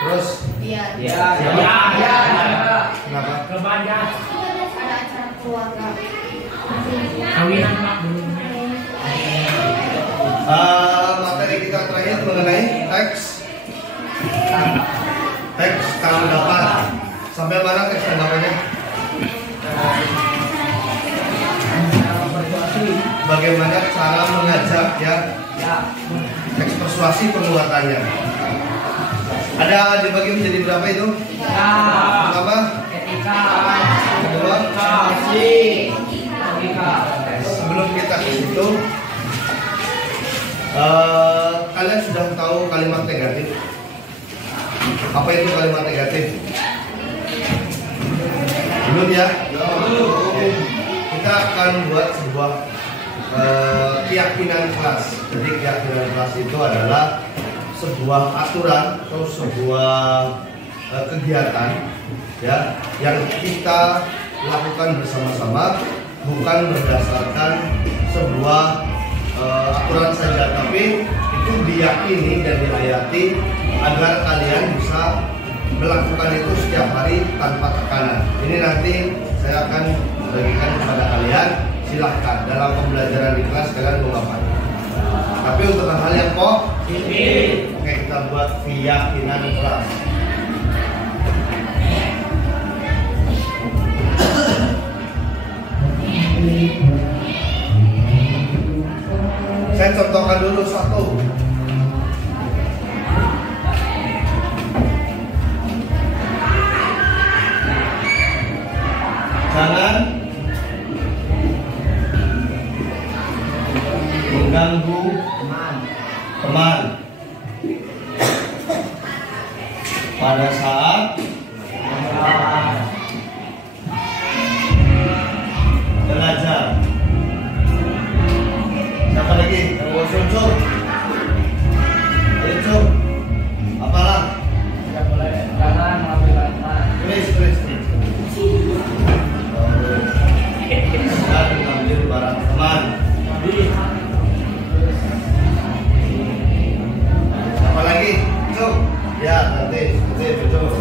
Terus? Iya. Ya. Kenapa? Kebanyakan. Ada acara keluarga. Kawinan Pak dulu. Materi kita terakhir mengenai teks tanggapan. Sampai mana teks tanggapannya? Bagaimana cara mengajak ya? Teks persuasi penguatannya. Ada dibagi menjadi berapa itu? Pertama, Etika. kedua, Etika. sebelum kita ke situ, kalian sudah tahu kalimat negatif? Apa itu kalimat negatif? Belum ya? Oke. Kita akan buat sebuah keyakinan kelas. Jadi keyakinan kelas itu adalah sebuah aturan atau sebuah kegiatan ya yang kita lakukan bersama-sama, bukan berdasarkan sebuah aturan saja, tapi itu diyakini dan dihayati agar kalian bisa melakukan itu setiap hari tanpa tekanan. Ini nanti saya akan bagikan kepada kalian. Silahkan dalam pembelajaran di kelas kalian mau ngapain. Tapi untuk hal yang positif, oke, kita buat keyakinan kelas. Saya contohkan dulu satu. Jangan mengganggu teman pada saat belajar. Siapa lagi? Yang mau Cuk? Ayo Cuk. Apalah? Tidak boleh. Jangan mengambil teman. Tulis. Jangan mengambil barang teman. Apa lagi? Cuk. Ya, nanti betul.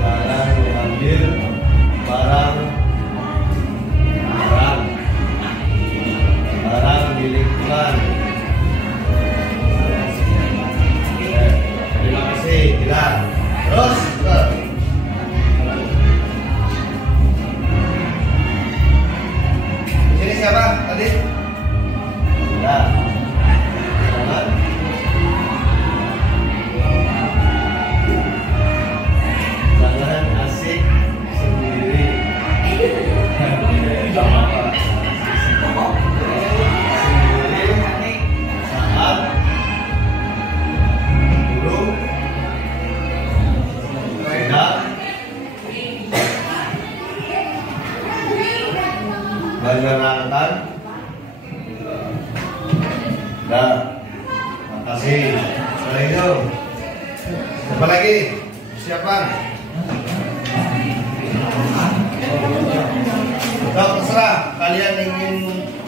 Jangan mengambil barang milik teman. Terima kasih. Jelas. Terus. Ini siapa tadi? Ya. Jangan asik sendiri. Sendiri saat guru tidak menerangkan. Dah, makasih. Setelah itu, siapa lagi? Siapa? Terserah kalian ingin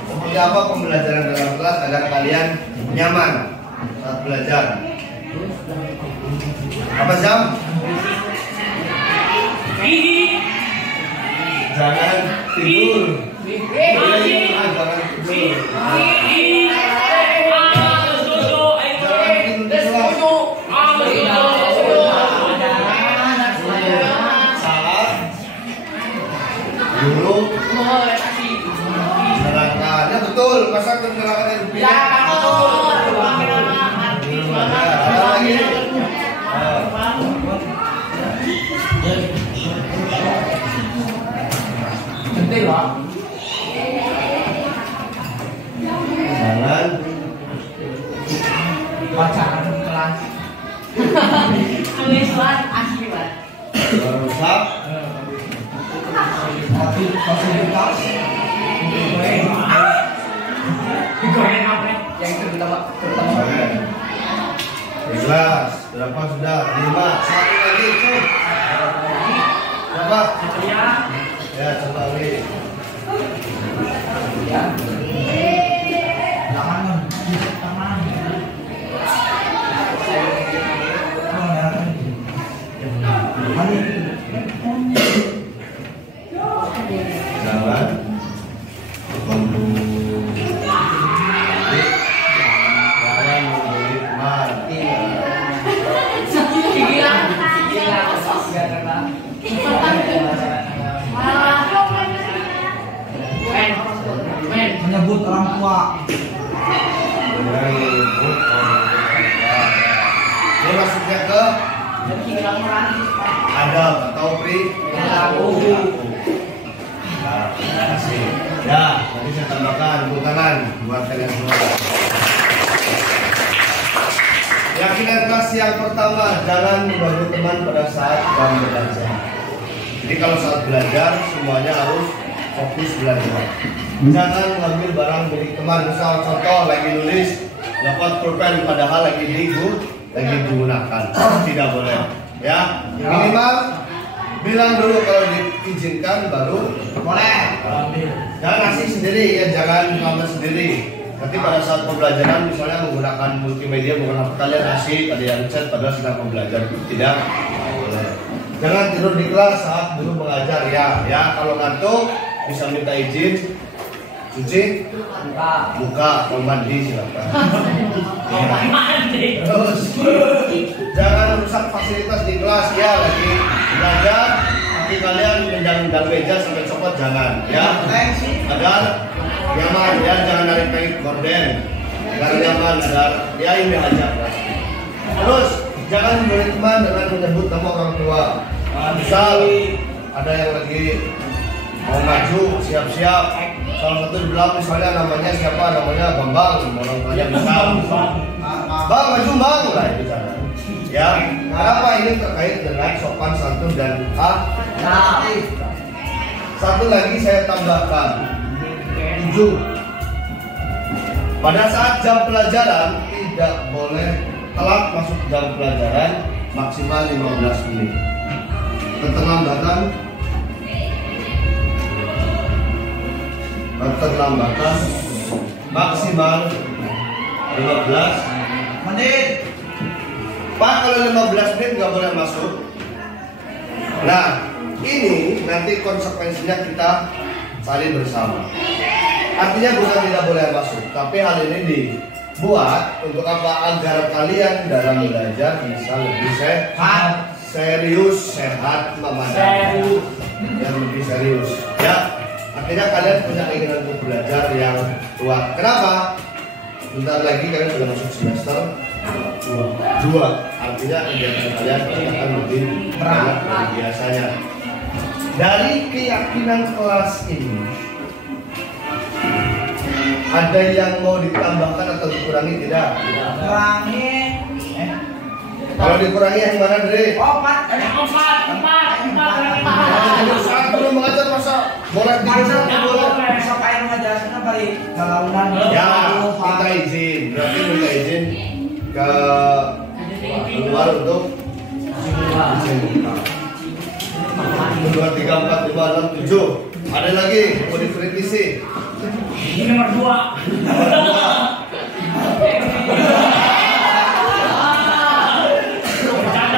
seperti apa pembelajaran dalam kelas agar kalian nyaman saat belajar. Apa jam? Jangan tidur. Jangan tidur. Dulu nerangkannya betul, masa nerangkannya lebih ada lagi. Jangan Pacaran kelas. merusak fasilitas Yang terutama jelas. Berapa sudah? 5. Satu lagi Cuk. Berapa? Ya, coba lagi. jangan tua. Ini maksudnya ke adab atau perilaku. Nah, terima kasih. Ya, nanti saya tambahkan tepuk tangan buat kalian semua. Keyakinan kelas yang pertama, jangan mengganggu teman pada saat jam belajar. Jadi kalau saat belajar semuanya harus fokus belajar. Jangan mengambil barang milik teman. Misal contoh lagi nulis dapat pulpen padahal lagi digunakan. Tidak boleh. Ya, minimal bilang dulu kalau diizinkan baru boleh. Jangan ngasih sendiri ya, jangan ngambil sendiri. Nanti pada saat pembelajaran misalnya menggunakan multimedia, menggunakan kalian asik, ada yang chat padahal sedang belajar, tidak boleh. Jangan tidur di kelas saat guru mengajar ya. Kalau ngantuk bisa minta izin cuci muka, mau mandi silakan. Terus jangan rusak fasilitas di kelas ya, lagi belajar nanti kalian menjang meja sampai copot, jangan ya, agar nyaman ya, jangan narik gorden agar nyaman, agar ya ini aja. Terus jangan memberi teman dengan menyebut nama orang tua. Misal ada yang lagi mau maju siap-siap, salah satu di belakang misalnya namanya siapa, namanya Bambang, orang tuanya misal Bang maju bang lah, itu jangan ya. Kenapa? Ini terkait dengan sopan santun dan akhlak. Satu lagi saya tambahkan, 7. Pada saat jam pelajaran tidak boleh telat masuk jam pelajaran, maksimal 15 menit. Keterlambatan maksimal 15 menit. Pak, kalau 15 menit nggak boleh masuk. Nah, ini nanti konsekuensinya kita cari bersama. Artinya bukan tidak boleh masuk, tapi hal ini dibuat untuk apa? Agar kalian dalam belajar bisa lebih serius, sehat, memadai, yang lebih serius. Ya, artinya kalian punya keinginan untuk belajar yang kuat. Kenapa? Bentar lagi kalian sudah masuk semester 2. Artinya kegiatan kalian akan lebih berat dari biasanya. Dari keyakinan kelas ini, ada yang mau ditambahkan atau dikurangi? Tidak. Kurangi. Kalau dikurangi yang mana, Dre? 4. Saat belum mengajar masa boleh digeser? Boleh. Siapa yang mengajarnya balik galaunan? Ya, minta izin. Berarti minta izin ke luar untuk 1, 2, 3, 4, 5, 6, 7. Ada lagi mau dikritisi? Ini nomor 2.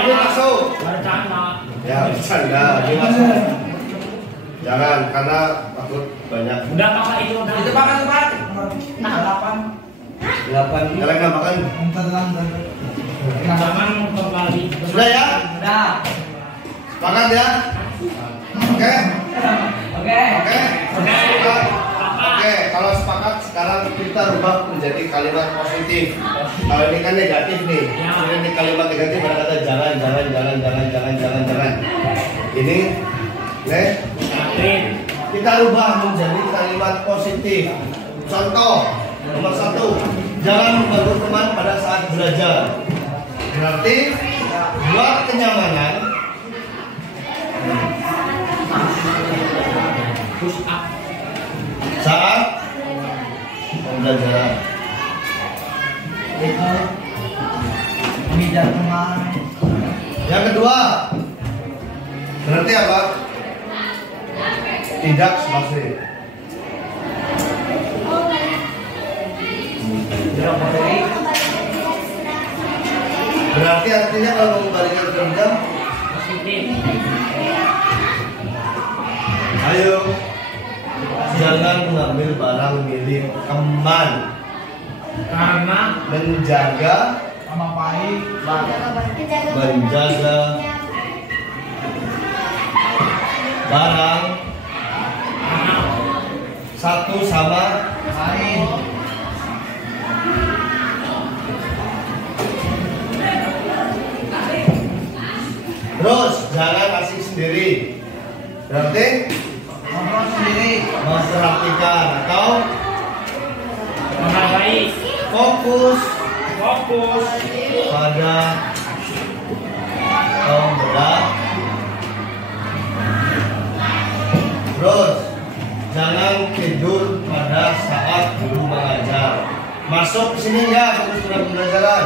Dia masuk. Ya, bercanda. Dia masuk. Jangan, karena takut banyak. Udah Pak, itu udah. Itu makan cepat. Nomor 8. Kalian nggak makan? Jangan kembali. Sudah ya? Udah. Makan ya? Oke? Oke. Oke, kalau sepakat sekarang kita rubah menjadi kalimat positif. Kalau ini kan negatif nih. Ini kalimat negatif berkata jangan. Ini kita rubah menjadi kalimat positif. Contoh nomor 1, jangan mengganggu teman pada saat belajar. Berarti buat kenyamanan. Saat pembelajaran. Meja teman. Yang kedua, berarti apa? Tidak spasi. Berarti artinya kalau mengembalikan jam, ayo jangan mengambil barang milik teman, Karena menjaga Sama baik. menjaga barang satu sama Lain. fokus Fokus. pada pemberat. Terus jangan tidur pada saat guru mengajar. Masuk ke sini enggak fokus pada pembelajaran?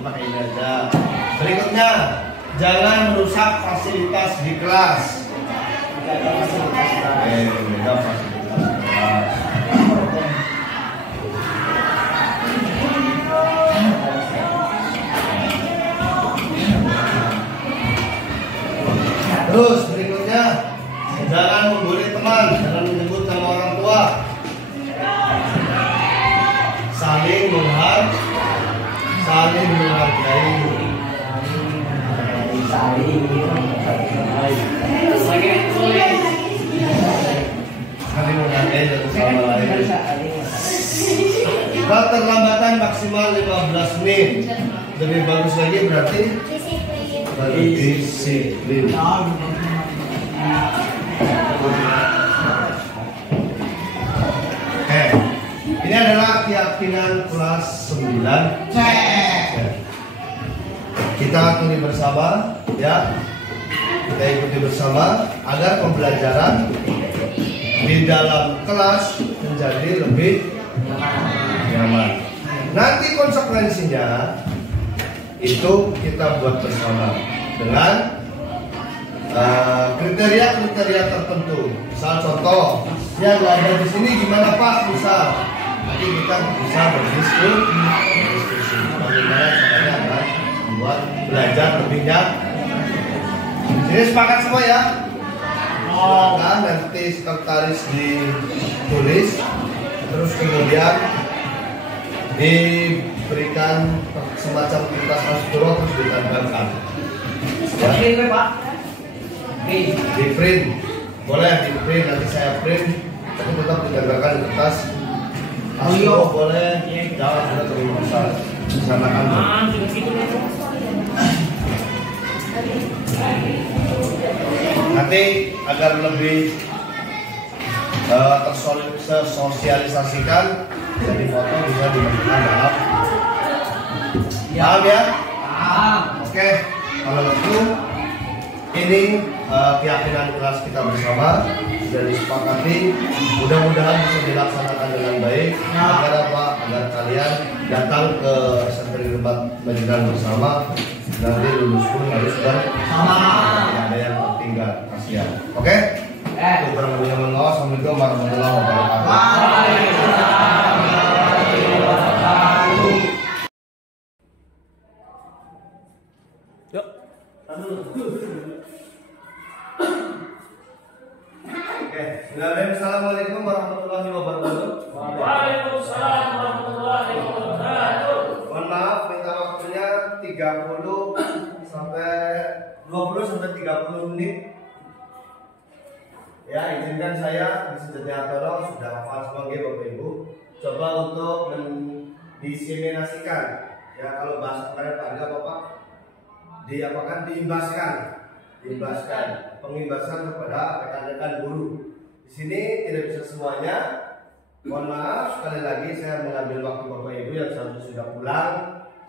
Pakai ini aja. Berikutnya, jangan merusak fasilitas di kelas. Beda fasilitas di kelas. Terus berikutnya, jangan membuli teman, jangan menyebut nama orang tua. Saling menghargai. Saling menghargai satu sama lain. Keterlambatan maksimal 15 menit. Lebih bagus lagi berarti berdisiplin. Ini adalah keyakinan kelas 9. Kita ikuti bersama, ya. Kita ikuti bersama agar pembelajaran di dalam kelas menjadi lebih nyaman. Nanti konsekuensinya itu kita buat bersama dengan kriteria-kriteria tertentu. Misal contoh, yang ada di sini gimana Pak? Misal nanti kita bisa berdiskusi bagaimana caranya agar membuat belajar lebih nyaman. Jadi sepakat semua ya? Silakan nanti sekretaris ditulis, terus kemudian diberikan semacam kertas maskuro terus ditempelkan. Oke, Pak. Di print, boleh di print, nanti saya print, tapi tetap ditempelkan di kertas. Maskuro boleh, jangan sudah terlalu besar. Disanakan. Sudah gitu deh. Nanti agar lebih tersosialisasikan, jadi foto bisa dimasukkan dalam. Paham ya? Paham. Oke, kalau itu ini keyakinan kelas kita bersama sudah disepakati. Mudah-mudahan bisa dilaksanakan dengan baik. Agar apa? Agar kalian datang ke SMP Negeri Majengan bersama. Nanti lulus pun harus bersama. Tidak ada yang tertinggal. Kasihan. Oke? Itu kurang lebihnya. Assalamualaikum warahmatullahi wabarakatuh. Oke, Assalamualaikum warahmatullahi wabarakatuh. Waalaikumsalam warahmatullahi wabarakatuh. Mohon maaf, minta waktunya 30 sampai 30 menit. Ya, izinkan saya di Sejatiatoro sudah hafal sebagai Bapak Ibu. Coba untuk diseminasikan. Ya, kalau bahasa kemarin Pak Angga Bapak diapakan diimbaskan pengimbasan kepada rekan-rekan guru. Di sini tidak bisa semuanya. Mohon maaf, sekali lagi saya mengambil waktu Bapak Ibu yang seharusnya sudah pulang.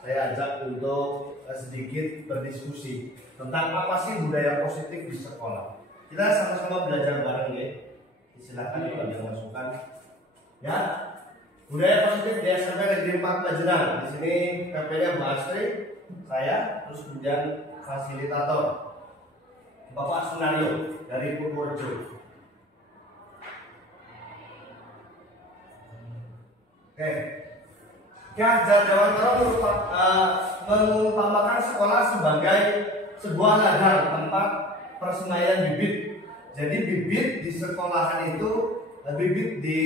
Saya ajak untuk sedikit berdiskusi tentang apa sih budaya positif di sekolah. Kita sama-sama belajar bareng ya. Silakan kalau ada masukan. Ya, budaya positif di SMP Negeri 4 Majengan. Di sini PP-nya Bu Astri, saya, terus kemudian fasilitator Bapak Sunario dari Purworejo. Oke. Ya, Jawa Tengah mengutamakan sekolah sebagai sebuah ladang tempat persemaian bibit. Jadi bibit di sekolahan itu, bibit di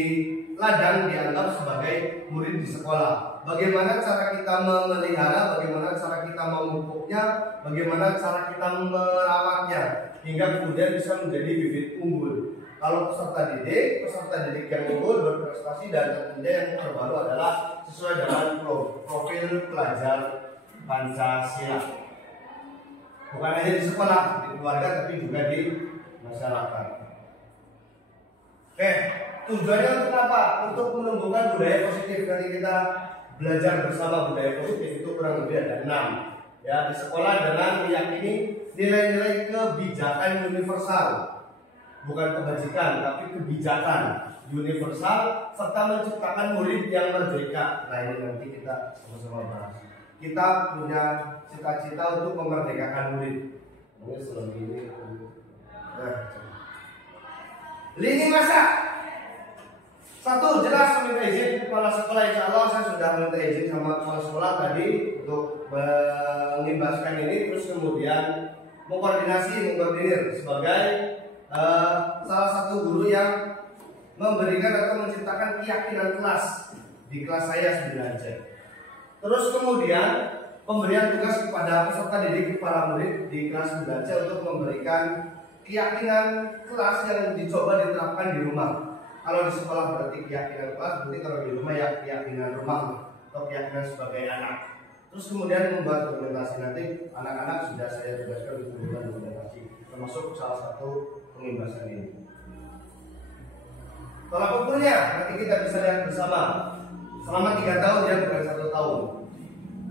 ladang dianggap sebagai murid di sekolah. Bagaimana cara kita memelihara, bagaimana cara kita memupuknya, bagaimana cara kita merawatnya, hingga kemudian bisa menjadi bibit unggul. Kalau peserta didik yang unggul berprestasi, dan tentunya yang terbaru adalah sesuai dengan profil pelajar Pancasila. Bukan hanya di sekolah, di keluarga, tapi juga di masyarakat. Oke. Tujuannya untuk apa? Untuk menumbuhkan budaya positif. Nanti kita belajar bersama budaya positif itu kurang lebih ada 6. Ya, di sekolah dengan meyakini nilai-nilai kebijakan universal, bukan kebajikan, tapi kebijakan universal, serta menciptakan murid yang merdeka. Nah, ini nanti kita sama-sama bahas. Kita punya cita-cita untuk memerdekakan murid. Ini selama ini. Nah, lini masa. 1. Jelas meminta izin kepala sekolah. Insya Allah saya sudah minta izin sama kepala sekolah tadi untuk mengimbaskan ini, terus kemudian mengkoordinir sebagai salah satu guru yang memberikan atau menciptakan keyakinan kelas di kelas saya 9C. Terus kemudian pemberian tugas kepada peserta didik kepala murid di kelas 9C untuk memberikan keyakinan kelas yang dicoba diterapkan di rumah. Kalau di sekolah berarti keyakinan kelas, berarti kalau di rumah ya keyakinan rumah atau keyakinan sebagai anak. Terus kemudian membuat dokumentasi. Nanti anak-anak sudah saya tugaskan untuk membuat dokumentasi, termasuk salah satu pengimbasan ini. Tolak ukurnya nanti kita bisa lihat bersama. Selama 3 tahun ya, bukan 1 tahun.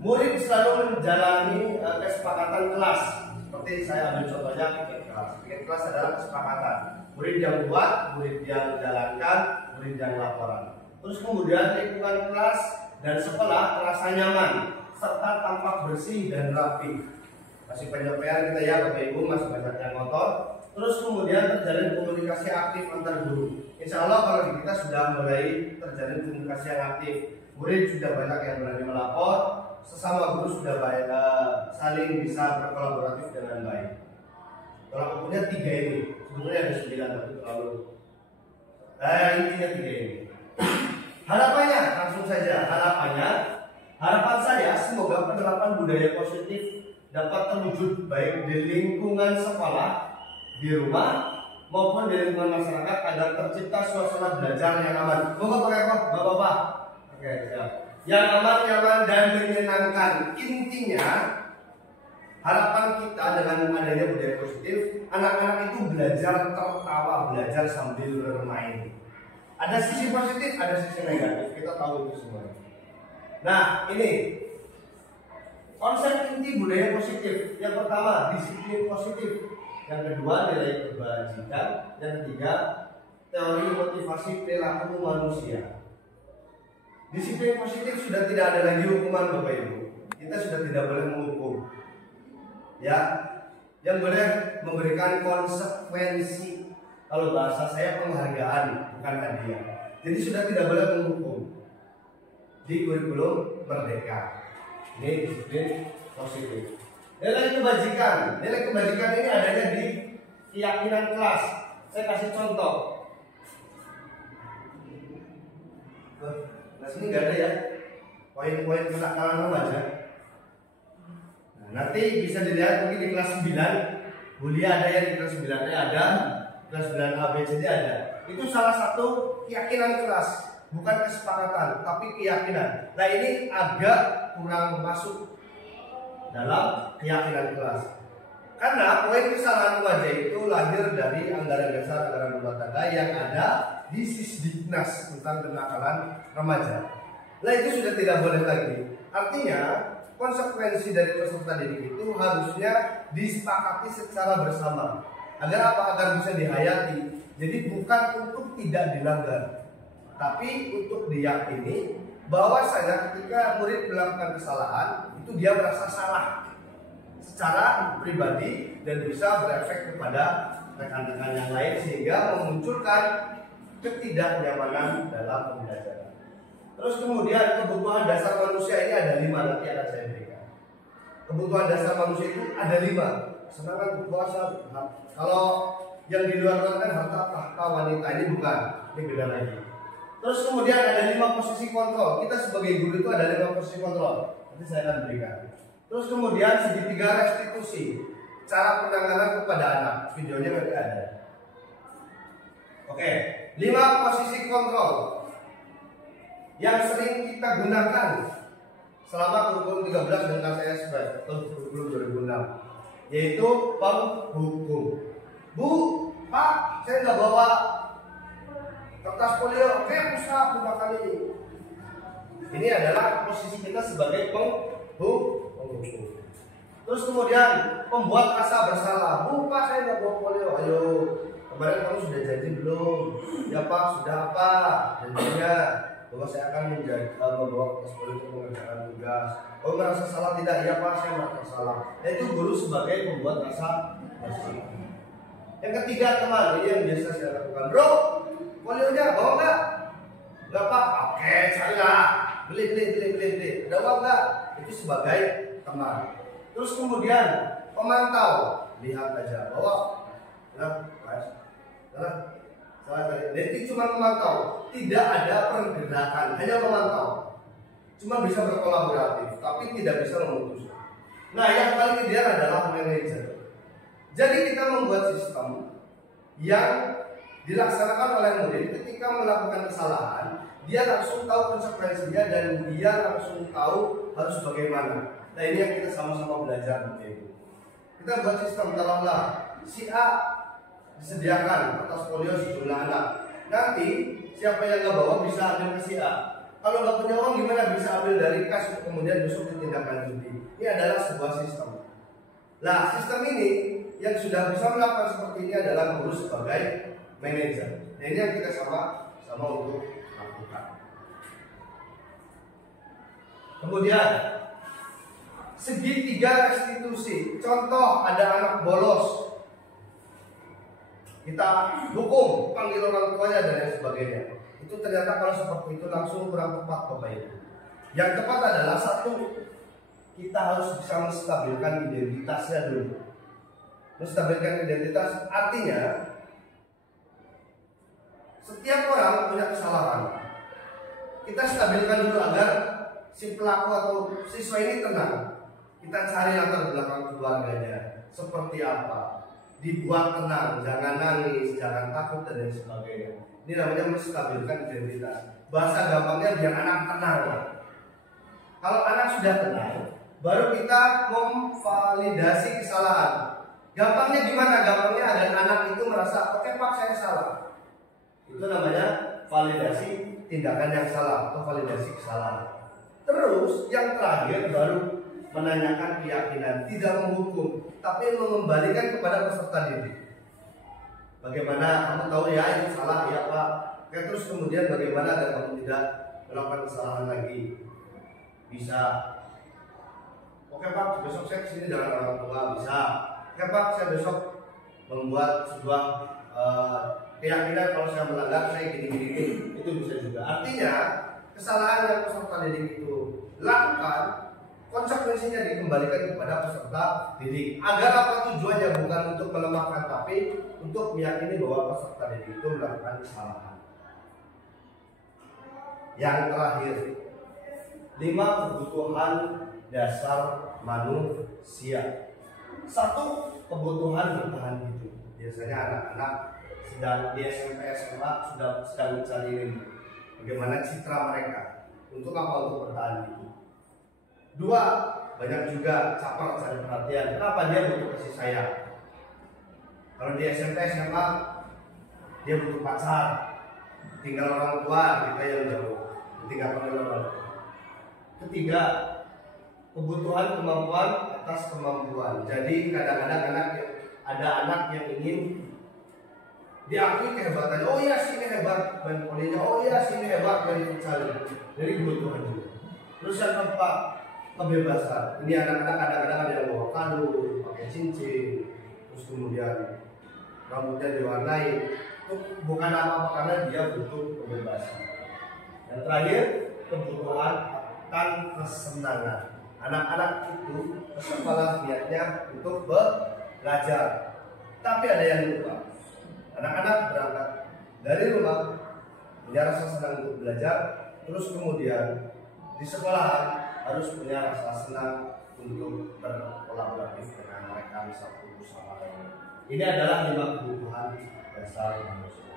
Murid selalu menjalani kesepakatan kelas. Seperti saya ambil contohnya piket kelas. Piket kelas adalah kesepakatan. Murid yang buat, murid yang jalankan, murid yang laporan. Terus kemudian lingkungan kelas dan sekolah terasa nyaman serta tampak bersih dan rapi. Masih penyampaian kita ya Bapak Ibu, masih banyak yang kotor. Terus kemudian terjalin komunikasi aktif antar guru. Insya Allah kalau di kita sudah mulai terjalin komunikasi yang aktif. Murid sudah banyak yang berani melapor, sesama guru sudah baik, saling bisa berkolaboratif dengan baik. Tolak ukurnya 3 ini. Sebetulnya ada 9 tapi terlalu. Intinya 3 ini. Harapannya langsung saja. Harapan saya semoga penerapan budaya positif dapat terwujud baik di lingkungan sekolah, di rumah maupun di lingkungan masyarakat agar tercipta suasana belajar yang aman. Bapak-bapak. Oke, siap. Yang aman, nyaman dan menyenangkan. Intinya harapan kita dengan adanya budaya positif, anak-anak itu belajar tertawa, belajar sambil bermain. Ada sisi positif, ada sisi negatif. Kita tahu itu semua. Nah, ini konsep inti budaya positif. Yang pertama, disiplin positif. Yang kedua, nilai kebajikan. Yang ketiga, teori motivasi perilaku manusia. Disiplin positif sudah tidak ada lagi hukuman Bapak Ibu. Kita sudah tidak boleh menghukum. Ya, yang boleh memberikan konsekuensi. Kalau bahasa saya penghargaan, bukan hadiah. Jadi sudah tidak boleh menghukum di kurikulum Merdeka. Ini disiplin positif. Nilai kebajikan ini adanya di keyakinan kelas. Saya kasih contoh. Nah, sini nggak ada ya poin-poin kenakalan remaja. Nah, nanti bisa dilihat mungkin di kelas 9 Bulia ada ya, di kelas 9 ada, kelas 9 ABCD ada. Itu salah satu keyakinan kelas, bukan kesepakatan, tapi keyakinan. Nah, ini agak kurang masuk dalam keyakinan kelas. Karena poin kesalahan remaja itu lahir dari anggaran dasar anggaran rumah tangga yang ada di Sisdiknas tentang kenakalan remaja. Nah, itu sudah tidak boleh lagi. Artinya konsekuensi dari peserta didik itu harusnya disepakati secara bersama. Agar apa? Agar bisa dihayati. Jadi bukan untuk tidak dilanggar, tapi untuk diyakini bahwasanya ketika murid melakukan kesalahan itu dia merasa salah secara pribadi dan bisa berefek kepada rekan-rekan yang lain sehingga memunculkan ketidaknyamanan dalam pembelajaran. Terus kemudian kebutuhan dasar manusia ini ada 5, nanti akan saya berikan. Kebutuhan dasar manusia itu ada 5. Sedangkan puasa, kalau yang di luar kan harta tahta wanita, ini bukan, ini beda lagi. Terus kemudian ada 5 posisi kontrol. Kita sebagai guru itu ada 5 posisi kontrol. Nanti saya akan berikan. Terus kemudian segitiga restitusi, cara penanganan kepada anak. Videonya nanti ada. Oke, 5 posisi kontrol yang sering kita gunakan selama kurikulum 13 dan KTS atau kurikulum 2006, yaitu penghukum. Bu, Pak, saya nggak bawa Kertas folio, oke, pusat 2 kali. Ini adalah posisi kita sebagai penghukum. Terus kemudian membuat rasa bersalah. Bu, Pak, saya nggak bawa folio. Ayo, kemarin kamu sudah janji belum? Ya Pak, sudah apa? Janjinya bahwa saya akan membawa kertas folio untuk mengerjakan tugas. Oh, merasa salah tidak? Ya Pak, saya merasa salah. Nah, itu guru sebagai pembuat rasa bersalah. Yang ketiga, teman, ini yang biasa saya lakukan. Bro, folionya bawa nggak? Nggak Pak. Oke, carilah. Beli. Ada uang nggak? Itu sebagai teman. Terus kemudian pemantau, lihat aja bahwa salah tadi. Jadi cuma memantau, tidak ada pergerakan, hanya memantau. Cuma bisa berkolaboratif, tapi tidak bisa memutuskan. Nah, yang paling ideal adalah manajer. Jadi kita membuat sistem yang dilaksanakan oleh murid ketika melakukan kesalahan, dia langsung tahu konsekuensinya dan dia langsung tahu harus bagaimana. Nah, ini yang kita sama-sama belajar Ibu. Kita buat sistem, taruhlah si A disediakan kertas folio sejumlah anak. Nanti siapa yang nggak bawa bisa ambil ke si A. Kalau nggak punya uang gimana? Bisa ambil dari kas untuk kemudian besok ditindaklanjuti. Ini adalah sebuah sistem. Nah, sistem ini yang sudah bisa melakukan seperti ini adalah guru sebagai manajer. Nah, ini yang kita sama-sama untuk lakukan. Kemudian segitiga restitusi. Contoh, ada anak bolos, kita hukum, panggil orang tuanya dan lain sebagainya. Itu ternyata kalau seperti itu langsung kurang tepat Bapak Ibu. Yang tepat adalah satu, kita harus bisa menstabilkan identitasnya dulu. Menstabilkan identitas artinya setiap orang punya kesalahan. Kita stabilkan dulu agar si pelaku atau siswa ini tenang. Kita cari latar belakang keluarganya seperti apa, dibuat tenang, jangan nangis, jangan takut dan lain sebagainya. Ini namanya menstabilkan identitas. Bahasa gampangnya biar anak tenang. Kalau anak sudah tenang, baru kita memvalidasi kesalahan. Gampangnya gimana? Gampangnya agar anak itu merasa, oke Pak, saya salah. Itu namanya validasi tindakan yang salah atau validasi kesalahan. Terus yang terakhir baru menanyakan keyakinan, tidak menghukum, tapi mengembalikan kepada peserta didik. Bagaimana kamu tahu ya itu salah ya Pak? Terus kemudian bagaimana agar kamu tidak melakukan kesalahan lagi? Bisa. Oke Pak, besok saya kesini dengan orang tua. Bisa. Oke Pak, saya besok membuat sebuah keyakinan kalau saya melanggar saya gini. Itu bisa juga. Artinya kesalahan yang peserta didik itu lakukan, konsekuensinya dikembalikan kepada peserta didik. Agar apa tujuannya? Bukan untuk melemahkan, tapi untuk meyakini bahwa peserta didik itu melakukan kesalahan. Yang terakhir, 5 kebutuhan dasar manusia. 1, kebutuhan bertahan hidup. Biasanya anak-anak sedang di SMP SMA sedang mencari bagaimana citra mereka. Untuk apa? Untuk bertahan hidup. 2, banyak juga caper cari perhatian. Kenapa dia butuh kasih sayang? Kalau di SMP SMA dia butuh pacar, tinggal orang tua kita yang jauh, ditinggalkan oleh orang tua. 3, kebutuhan kemampuan atas kemampuan. Jadi kadang-kadang ada anak yang ingin diakui kehebatannya. Oh iya sini hebat main polinya. Oh iya sini hebat main futsal. Jadi kebutuhan juga. Terus yang keempat, kebebasan. Ini anak-anak kadang-kadang ada yang bawa kalung, pakai cincin, terus kemudian rambutnya diwarnai. Itu bukan apa-apa karena dia butuh kebebasan. Yang terakhir, kebutuhan akan kesenangan. Anak-anak itu sekolah niatnya untuk belajar, tapi ada yang lupa. Anak-anak berangkat dari rumah punya rasa senang untuk belajar, terus kemudian di sekolahan harus punya rasa senang untuk berkolaboratif dengan mereka satu sama lain. Ini adalah 5 kebutuhan dasar manusia.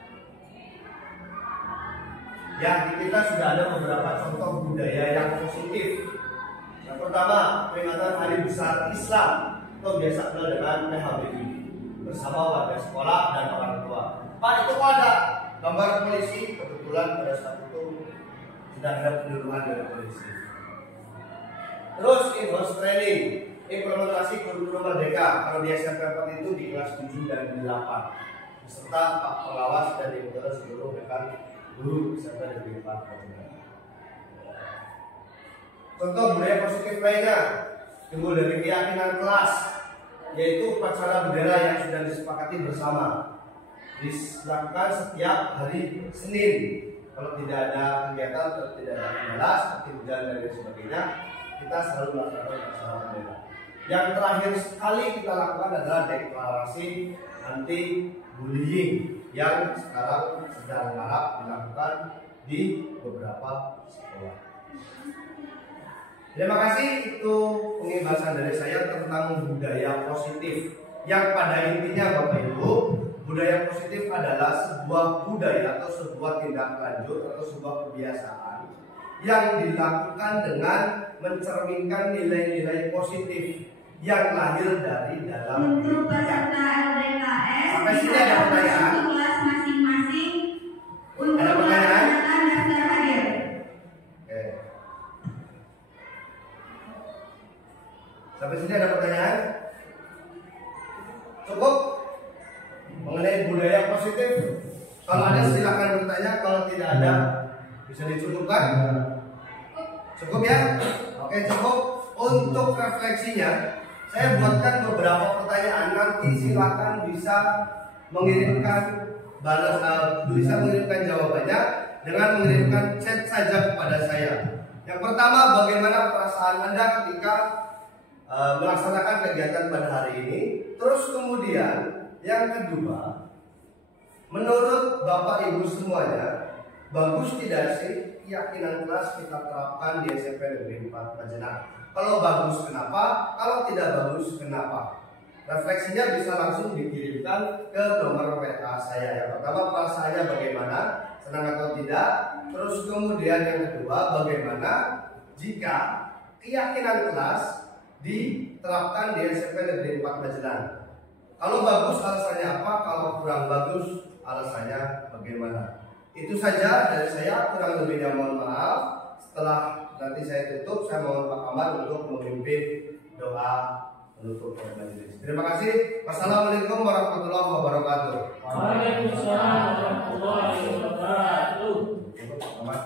Ya, di kita sudah ada beberapa contoh budaya yang positif. Yang pertama, peringatan Hari Besar Islam atau biasa kenal dengan PHBI bersama warga sekolah dan orang tua. Pak, itu kok ada gambar polisi, kebetulan pada saat itu sedang ada penyuluhan dari polisi. Terus in-house training, implementasi kurikulum merdeka. Kalau di SMP 4 itu di kelas 7 dan 8, beserta Pak Pengawas dan diikuti seluruh rekan guru SMP Negeri 4. Contoh budaya positif lainnya timbul dari keyakinan kelas, yaitu upacara bendera yang sudah disepakati bersama, dilakukan setiap hari Senin. Kalau tidak ada kegiatan atau tidak ada kendala seperti hujan dan lain sebagainya, kita selalu melakukan upacara bendera. Yang terakhir sekali kita lakukan adalah deklarasi anti bullying yang sekarang sedang marak dilakukan di beberapa sekolah. Terima kasih, itu penjelasan dari saya tentang budaya positif. Yang pada intinya Bapak Ibu, budaya positif adalah sebuah budaya atau sebuah tindak lanjut atau sebuah kebiasaan yang dilakukan dengan mencerminkan nilai-nilai positif yang lahir dari dalam Untuk peserta LDKS, sampai sini ada pertanyaan? kelas masing-masing untuk Ada pertanyaan? melaksanakan daftar hadir. Oke. Sampai sini ada pertanyaan? Cukup? Mengenai budaya positif? Kalau ada silakan bertanya, kalau tidak ada bisa dicukupkan? Cukup ya? Oke, cukup. Untuk refleksinya, saya buatkan beberapa pertanyaan. Nanti silakan bisa mengirimkan bisa mengirimkan jawabannya dengan mengirimkan chat saja kepada saya. Yang pertama, bagaimana perasaan Anda ketika melaksanakan kegiatan pada hari ini? Terus kemudian yang kedua, menurut Bapak Ibu semuanya, bagus tidak sih keyakinan kelas kita terapkan di SMP Negeri 4 Majenang? Kalau bagus kenapa? Kalau tidak bagus kenapa? Refleksinya bisa langsung dikirimkan ke nomor WA saya. Yang pertama, perasaannya bagaimana, senang atau tidak. Terus kemudian yang kedua, bagaimana jika keyakinan kelas diterapkan di SMP Negeri 4 Majenang? Kalau bagus alasannya apa? Kalau kurang bagus alasannya bagaimana? Itu saja dari saya, kurang lebihnya mohon maaf. Setelah nanti saya tutup, saya mohon Pak Kamar untuk memimpin doa penutup majelis. Terima kasih. Wassalamualaikum warahmatullahi wabarakatuh. Waalaikumsalam warahmatullahi wabarakatuh. Pak Kamar.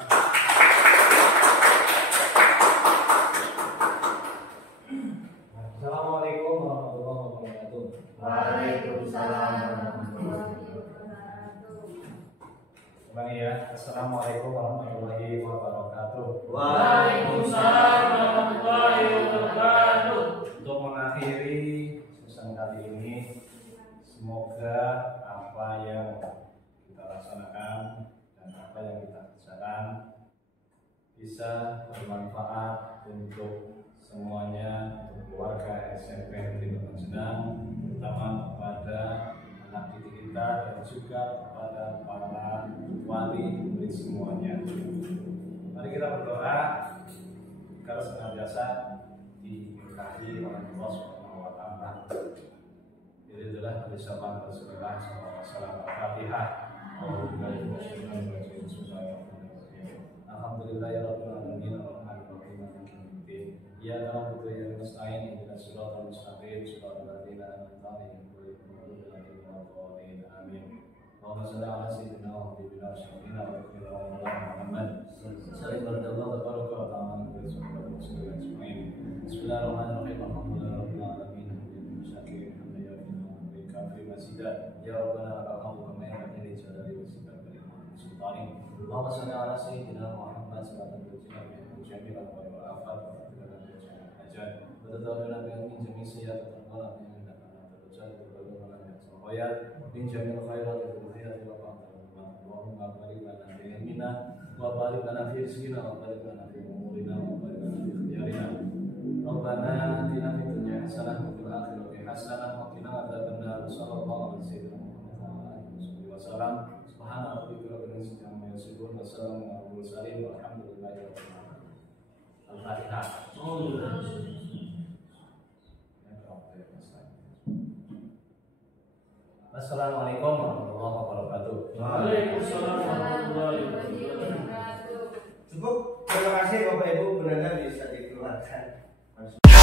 Assalamualaikum warahmatullahi wabarakatuh. Waalaikumsalam warahmatullahi wabarakatuh. Bang ya, Assalamualaikum warahmatullahi wabarakatuh. Waalaikumsalam warahmatullahi wabarakatuh. Untuk mengakhiri sesi kali ini, semoga apa yang kita laksanakan dan apa yang kita kerjakan bisa bermanfaat untuk semuanya, untuk keluarga SMP Negeri Majenang, terutama kepada anak didik kita dan juga kepada para wali murid semuanya. Mari kita berdoa agar senantiasa diberkahi oleh Allah Subhanahu wa taala. Ini adalah ucapan Rasulullah SAW. Al-Fatihah. Alhamdulillahirabbil alamin arrahmanir rahim maliki yaumiddin. Iyyaka na'budu wa iyyaka nasta'in ihdinas siratal mustaqim siratal ladzina an'amta 'alaihim ghairil maghdubi 'alaihim waladdallin. Amin. Allahumma shalli 'ala sayyidina wa habibina syafiina wa nabiyina Muhammad sallallahu alaihi wa ta'ala wa sallam. Bismillahirrahmanirrahim. Alhamdulillahirabbil alamin. Syakir kafi masjidah. Ya Rabbana lakal hamdu kama yanbaghi li jalali wajhika wa sultanik. Allahumma shalli 'ala sayyidina Muhammad sallallahu alaihi wa sallam. Jami'an wa afat wa ajal. Wa tadawwala min jami' sayyi'at wa min al-tajal wa al-khayat min jami'il khairat wa khairat wa qadar. Allahumma barik lana fi ilmina wa barik lana fi rizqina wa barik lana fi umurina wa barik lana fi ikhtiyarina. Rabbana atina fid dunya hasanah wa fil akhirati hasanah wa qina adzabannar. Sallallahu alaihi wa sallam. Subhana rabbika rabbil izzati amma yasifun wa salamun alal mursalin walhamdulillahi rabbil alamin. Al-Fatihah. Assalamualaikum warahmatullahi wabarakatuh. Waalaikumsalam makan.